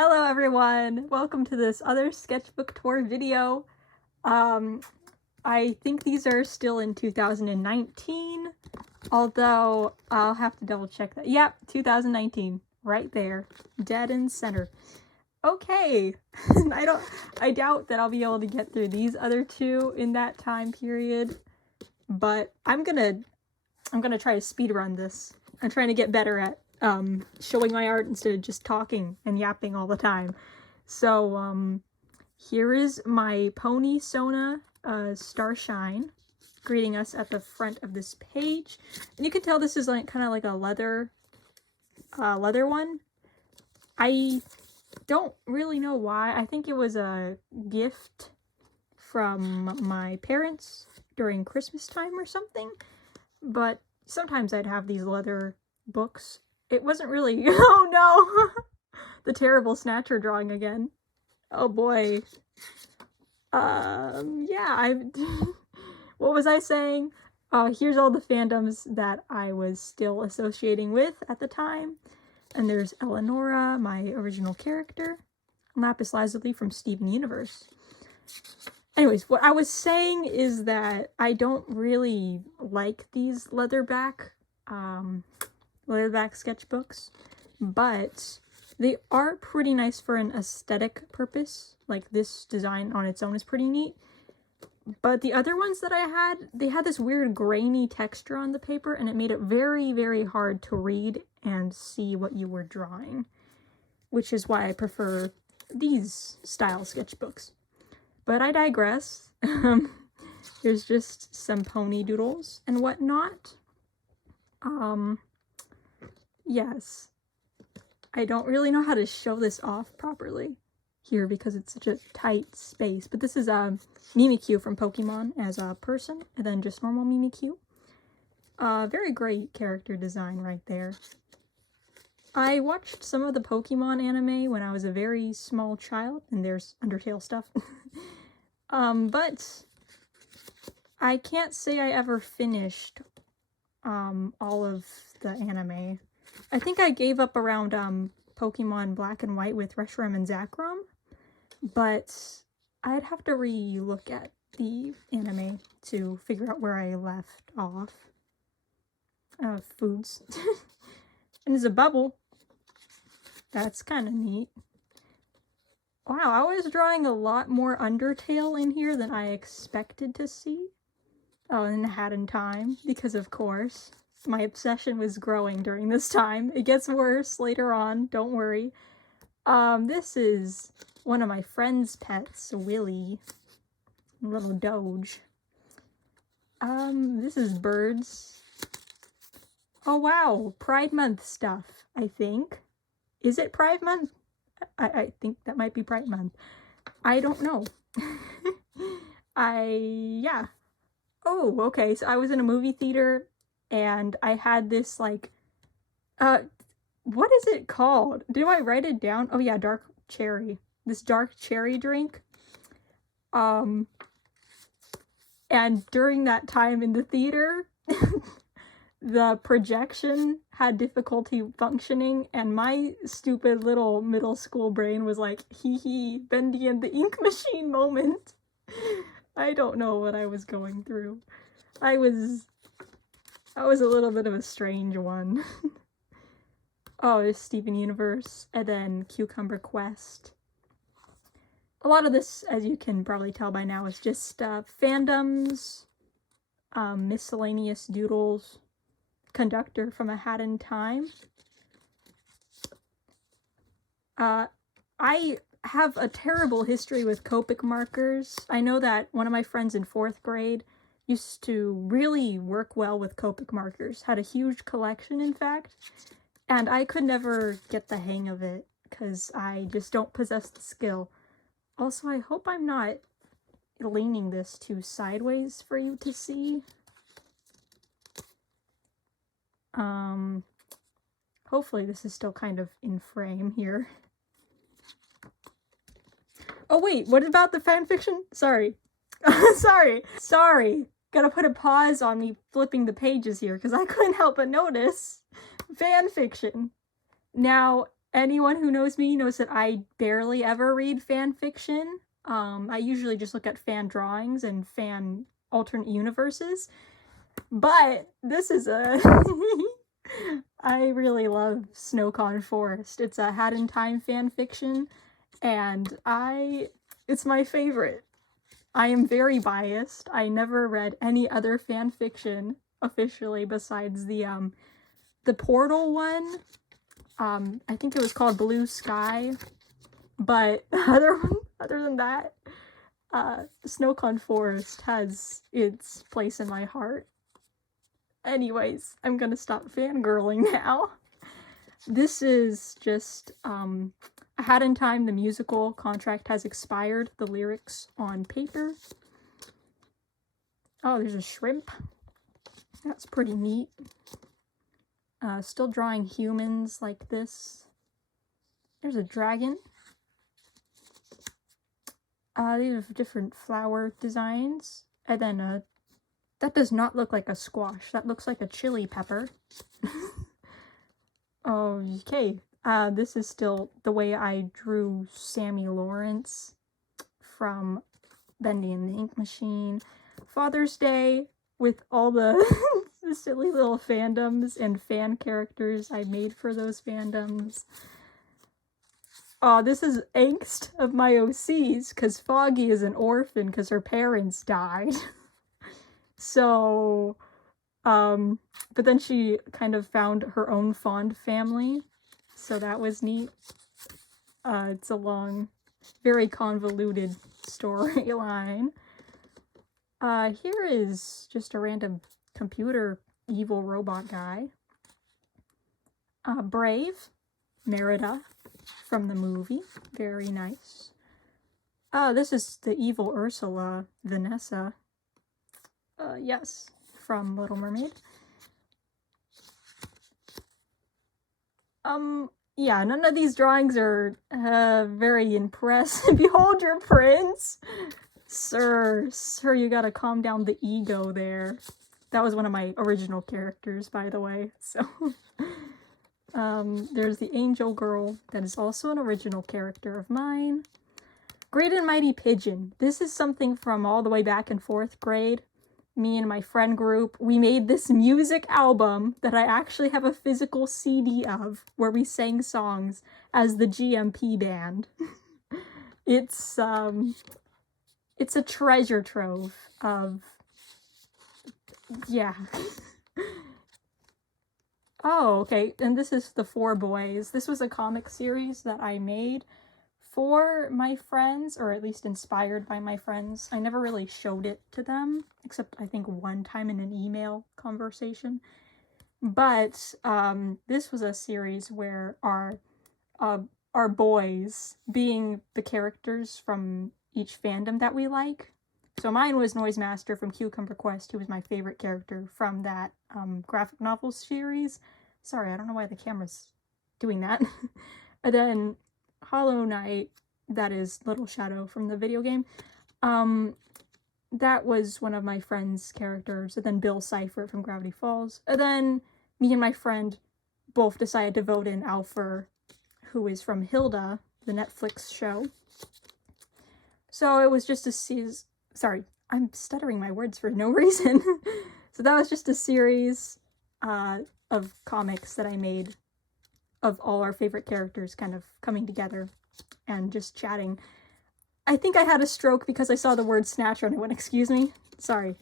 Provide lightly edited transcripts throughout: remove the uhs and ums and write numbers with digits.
Hello everyone! Welcome to this other sketchbook tour video. I think these are still in 2019, although I'll have to double check that. Yep, 2019, right there, dead in center. Okay, I doubt that I'll be able to get through these other two in that time period, but I'm gonna try to speedrun this. I'm trying to get better at showing my art instead of just talking and yapping all the time. So here is my pony Sona Starshine greeting us at the front of this page, and you can tell this is like kind of like a leather one. I don't really know why. I think it was a gift from my parents during Christmas time or something, but sometimes I'd have these leather books. It wasn't really, oh no, the terrible Snatcher drawing again. Oh boy. Yeah, what was I saying? Here's all the fandoms that I was still associating with at the time. And there's Eleonora, my original character, Lapis Lazuli from Steven Universe. Anyways, what I was saying is that I don't really like these leatherback sketchbooks, but they are pretty nice for an aesthetic purpose. Like, this design on its own is pretty neat. But the other ones that I had, they had this weird grainy texture on the paper, and it made it very, very hard to read and see what you were drawing, which is why I prefer these style sketchbooks. But I digress. There's just some pony doodles and whatnot. Yes. I don't really know how to show this off properly here because it's such a tight space. But this is Mimikyu from Pokemon as a person, and then just normal Mimikyu. Very great character design right there. I watched some of the Pokemon anime when I was a very small child, and there's Undertale stuff. But I can't say I ever finished all of the anime. I think I gave up around Pokemon Black and White with Reshiram and Zekrom, but I'd have to re-look at the anime to figure out where I left off. Foods. And there's a bubble. That's kind of neat. Wow, I was drawing a lot more Undertale in here than I expected to see. Oh, and Hat in Time, because of course. My obsession was growing during this time. It gets worse later on, don't worry. This is one of my friend's pets, Willy. Little Doge. This is birds. Oh wow, Pride Month stuff, I think. Is it Pride Month? I think that might be Pride Month. I don't know. Yeah. Oh, okay, so I was in a movie theater and I had this, like, what is it called? Do I write it down? Oh yeah, dark cherry. This dark cherry drink. And during that time in the theater, the projection had difficulty functioning, and my stupid little middle school brain was like, hee hee, Bendy and the Ink Machine moment. I don't know what I was going through. I was a little bit of a strange one. Oh, there's Steven Universe, and then Cucumber Quest. A lot of this, as you can probably tell by now, is just fandoms, miscellaneous doodles, Conductor from A Hat in Time. I have a terrible history with Copic markers. I know that one of my friends in 4th grade used to really work well with Copic markers, had a huge collection in fact, and I could never get the hang of it because I just don't possess the skill. Also, I hope I'm not leaning this too sideways for you to see. Hopefully this is still kind of in frame here. Oh wait, what about the fanfiction? Sorry. Sorry. Gotta put a pause on me flipping the pages here because I couldn't help but notice fanfiction. Now, Anyone who knows me knows that I barely ever read fan fiction. I usually just look at fan drawings and fan alternate universes. But this is a... I really love Snowcon Forest. It's a Hat in Time fan fiction, and it's my favorite. I am very biased. I never read any other fan fiction officially besides the Portal one. I think it was called Blue Sky, but other than that, Snowcon Forest has its place in my heart. Anyways, I'm gonna stop fangirling now. This is just, A Hat in Time, the musical contract has expired, the lyrics on paper. Oh, there's a shrimp. That's pretty neat. Still drawing humans like this. There's a dragon. These are different flower designs. And then, that does not look like a squash. That looks like a chili pepper. Okay. This is still the way I drew Sammy Lawrence from Bendy and the Ink Machine. Father's Day with all the silly little fandoms and fan characters I made for those fandoms. Oh, this is angst of my OCs, because Foggy is an orphan because her parents died. So, but then she kind of found her own fond family, so that was neat. It's a long, very convoluted storyline. Here is just a random computer evil robot guy. Brave, Merida from the movie, very nice. This is the evil Ursula, Vanessa. Yes, from Little Mermaid. Yeah, none of these drawings are, very impressive. Behold your prince! Sir, you gotta calm down the ego there. That was one of my original characters, by the way, so... There's the angel girl, that is also an original character of mine. Great and Mighty Pigeon. This is something from all the way back in 4th grade. Me and my friend group, we made this music album that I actually have a physical CD of, where we sang songs as the GMP band. It's a treasure trove of, yeah. Oh, okay, and this is The Four Boys. This was a comic series that I made for my friends, or at least inspired by my friends. I never really showed it to them, except I think one time in an email conversation. But this was a series where our boys, being the characters from each fandom that we like. So mine was Noise Master from Cucumber Quest, who was my favorite character from that graphic novel series. Sorry, I don't know why the camera's doing that. And then Hollow Knight, that is Little Shadow from the video game. That was one of my friend's characters. And then Bill Cipher from Gravity Falls. And then me and my friend both decided to vote in Alpha, who is from Hilda, the Netflix show. So it was just a series. Sorry, I'm stuttering my words for no reason. So that was just a series of comics that I made of all our favorite characters kind of coming together and just chatting. I think I had a stroke because I saw the word Snatcher and I went, excuse me? Sorry.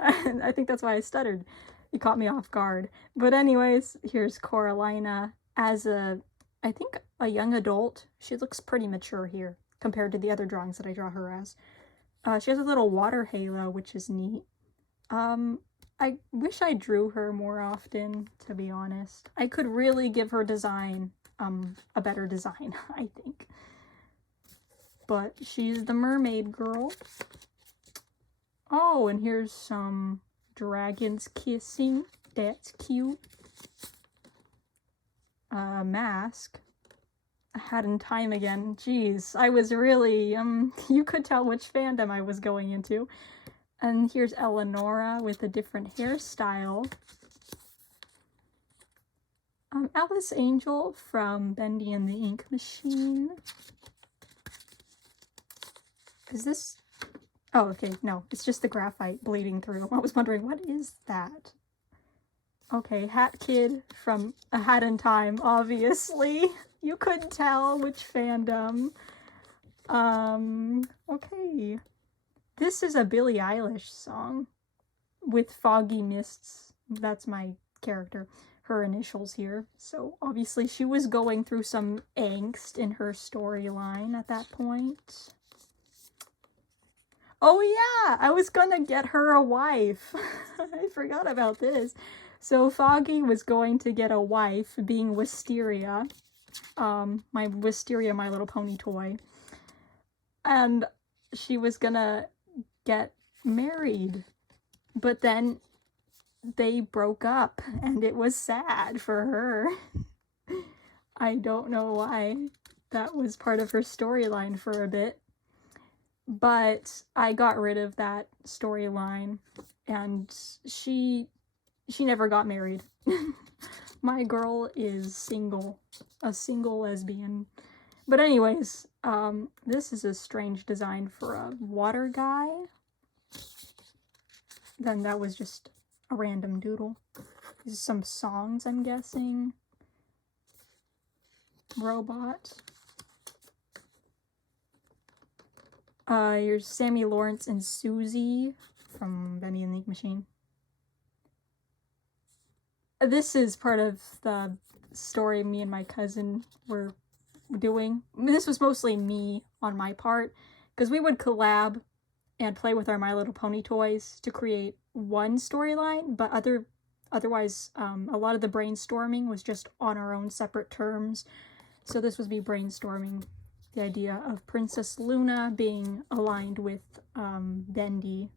I think that's why I stuttered. It caught me off guard. But anyways, here's Coralina as I think a young adult. She looks pretty mature here compared to the other drawings that I draw her as. She has a little water halo, which is neat. I wish I drew her more often, to be honest. I could really give her design, a better design, I think. But she's the mermaid girl. Oh, and here's some dragons kissing. That's cute. Mask. A Hat in Time again. Jeez, I was really, you could tell which fandom I was going into. And here's Eleonora with a different hairstyle. Alice Angel from Bendy and the Ink Machine. Is this... Oh, okay, no, it's just the graphite bleeding through. I was wondering, what is that? Okay, Hat Kid from A Hat in Time, obviously. You couldn't tell which fandom. Okay. This is a Billie Eilish song with Foggy Mists. That's my character, her initials here. So obviously she was going through some angst in her storyline at that point. Oh yeah, I was gonna get her a wife. I forgot about this. So Foggy was going to get a wife, being Wisteria. My Wisteria My Little Pony toy. And she was gonna get married. But then they broke up, and it was sad for her. I don't know why. That was part of her storyline for a bit. But I got rid of that storyline, and she never got married. My girl is single. A single lesbian. But anyways, this is a strange design for a water guy. Then that was just a random doodle. These are some songs, I'm guessing. Robot. Here's Sammy Lawrence and Susie from Bendy and the Ink Machine. This is part of the story me and my cousin were doing. This was mostly me on my part, because we would collab and play with our My Little Pony toys to create one storyline, but otherwise, a lot of the brainstorming was just on our own separate terms. So this was me brainstorming the idea of Princess Luna being aligned with Bendy.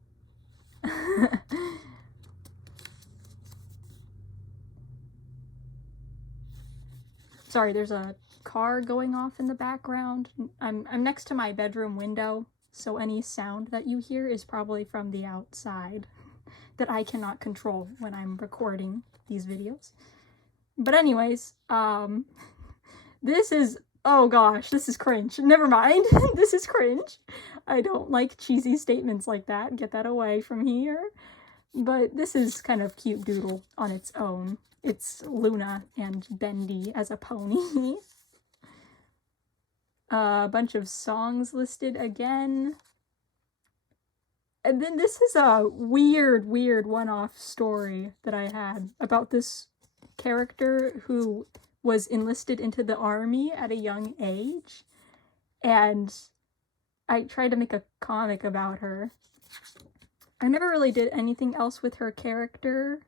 Sorry, there's a car going off in the background. I'm next to my bedroom window, so any sound that you hear is probably from the outside that I cannot control when I'm recording these videos. But anyways, this is, oh gosh, this is cringe. Never mind. This is cringe. I don't like cheesy statements like that. Get that away from here. But this is kind of cute doodle on its own. It's Luna and Bendy as a pony. A bunch of songs listed again. And then this is a weird one-off story that I had about this character who was enlisted into the army at a young age. And I tried to make a comic about her. I never really did anything else with her character.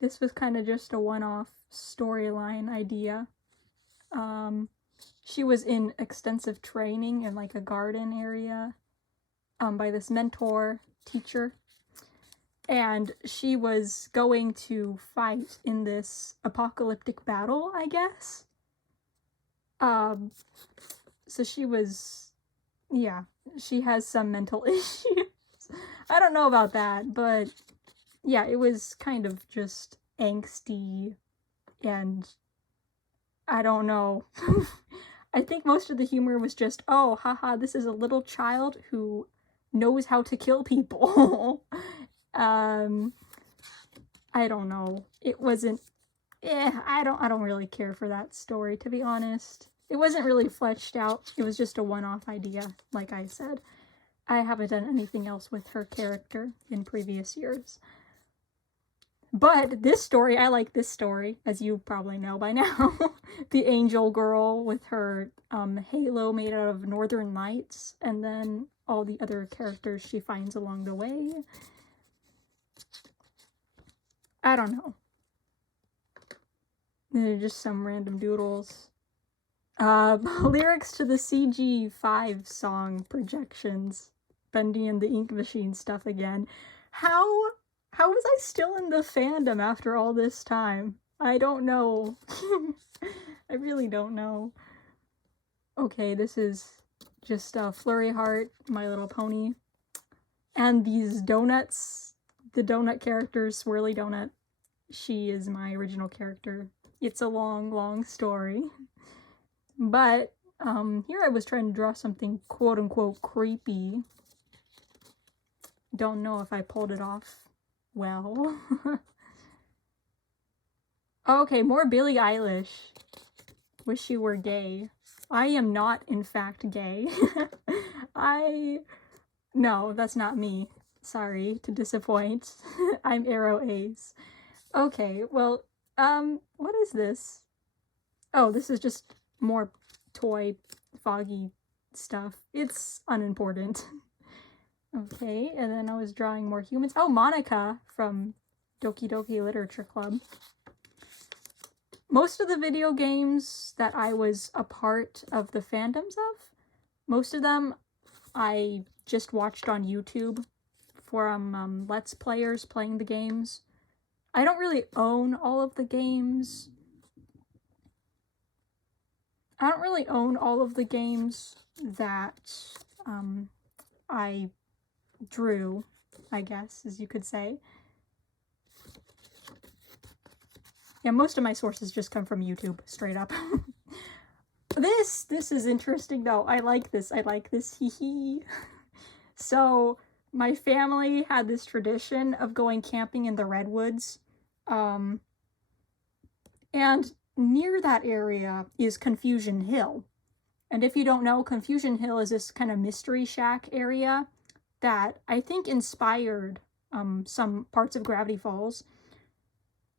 This was kind of just a one-off storyline idea. She was in extensive training in like a garden area by this mentor teacher. And she was going to fight in this apocalyptic battle, I guess. So she was, yeah, she has some mental issues. I don't know about that, but yeah, it was kind of just angsty, and I don't know. I think most of the humor was just, oh, haha, this is a little child who knows how to kill people. I don't know. It wasn't, I don't really care for that story, to be honest. It wasn't really fleshed out. It was just a one-off idea, like I said. I haven't done anything else with her character in previous years. But this story, I like this story, as you probably know by now. The angel girl with her halo made out of northern lights, and then all the other characters she finds along the way. I don't know. They're just some random doodles. Lyrics to the CG5 song Projections. Bendy and the Ink Machine stuff again. How was I still in the fandom after all this time? I don't know. I really don't know. Okay, this is just Flurry Heart, My Little Pony. And these donuts, the donut character, Swirly Donut. She is my original character It's a long, long story. But here I was trying to draw something quote-unquote creepy. Don't know if I pulled it off well. Okay, more Billie Eilish. Wish you were gay. I am not, in fact, gay. No, that's not me. Sorry to disappoint. I'm Arrow Ace. Okay, well, what is this? Oh, this is just more toy foggy stuff. It's unimportant. Okay, and then I was drawing more humans. Oh, Monica from Doki Doki Literature Club. Most of the video games that I was a part of the fandoms of, most of them I just watched on YouTube from Let's Players playing the games. I don't really own all of the games. I don't really own all of the games that I drew, I guess, as you could say. Yeah, most of my sources just come from YouTube, straight up. This is interesting though. I like this, hee hee. So, my family had this tradition of going camping in the redwoods. And near that area is Confusion Hill. And if you don't know, Confusion Hill is this kind of mystery shack area that I think inspired some parts of Gravity Falls.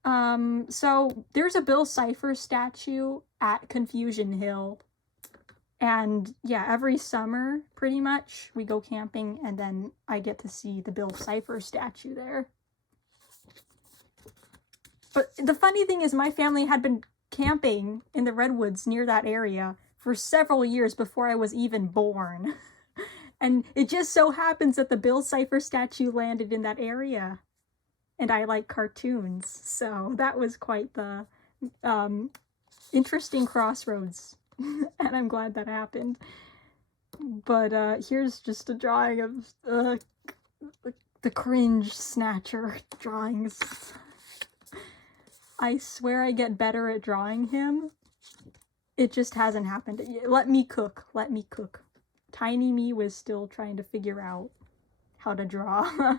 So there's a Bill Cipher statue at Confusion Hill. And yeah, every summer, pretty much, we go camping and then I get to see the Bill Cipher statue there. But the funny thing is my family had been camping in the redwoods near that area for several years before I was even born. And it just so happens that the Bill Cipher statue landed in that area. And I like cartoons, so that was quite the interesting crossroads. And I'm glad that happened. But here's just a drawing of the cringe snatcher drawings. I swear I get better at drawing him. It just hasn't happened. Let me cook. Let me cook. Tiny me was still trying to figure out how to draw.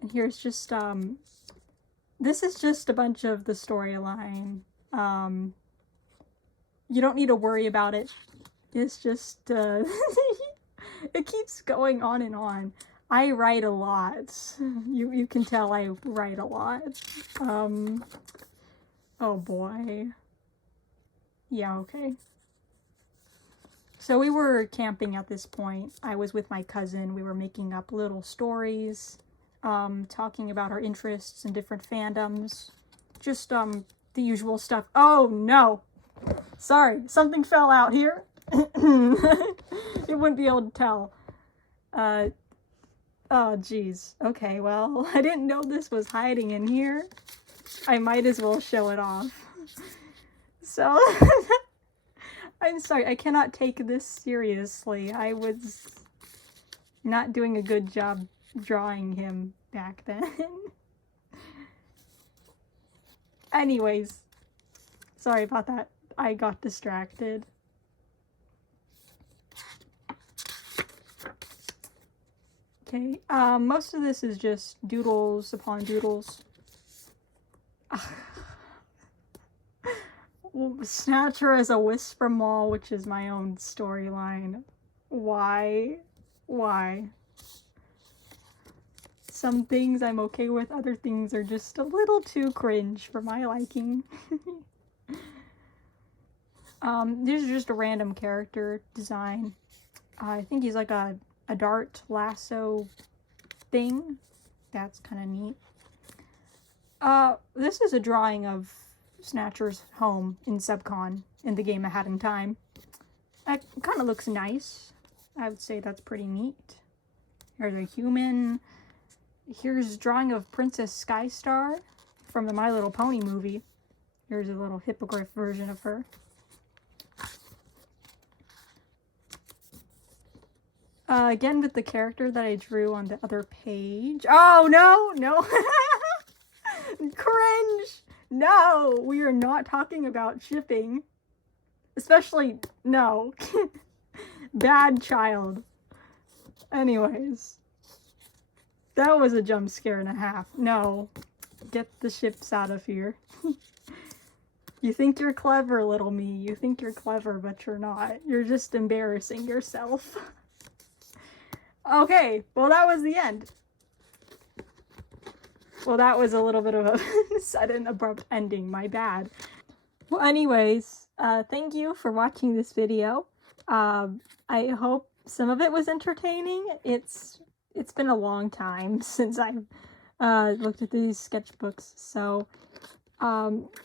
And here's just, this is just a bunch of the storyline. You don't need to worry about it. It's just, it keeps going on and on. I write a lot. You can tell I write a lot. Oh boy. Yeah, okay. So we were camping at this point. I was with my cousin. We were making up little stories, talking about our interests in different fandoms. Just, the usual stuff. Oh, no! Sorry, something fell out here. You wouldn't be able to tell. Oh, geez. Okay, well, I didn't know this was hiding in here. I might as well show it off. So, I'm sorry, I cannot take this seriously. I was not doing a good job drawing him back then. Anyways, sorry about that. I got distracted. Okay, most of this is just doodles upon doodles. Snatcher as a wisp from Mall, which is my own storyline. Why? Why? Some things I'm okay with, other things are just a little too cringe for my liking. This is just a random character design. I think he's like a dart lasso thing. That's kind of neat. This is a drawing of Snatcher's home in Subcon, in the game Ahead in Time. It kind of looks nice. I would say that's pretty neat. Here's a human. Here's a drawing of Princess Skystar from the My Little Pony movie. Here's a little hippogriff version of her. Again with the character that I drew on the other page. Oh, no! No! Cringe! No, we are not talking about shipping. Especially, no. Bad child. Anyways. That was a jump scare and a half. No. Get the ships out of here. You think you're clever, little me. You think you're clever, but you're not. You're just embarrassing yourself. Okay, well that was the end. Well, that was a little bit of a sudden, abrupt ending. My bad. Well, anyways, thank you for watching this video. I hope some of it was entertaining. It's been a long time since I've looked at these sketchbooks, so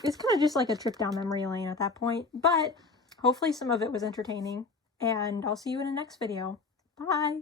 it's kind of just like a trip down memory lane at that point. But hopefully some of it was entertaining, and I'll see you in the next video. Bye!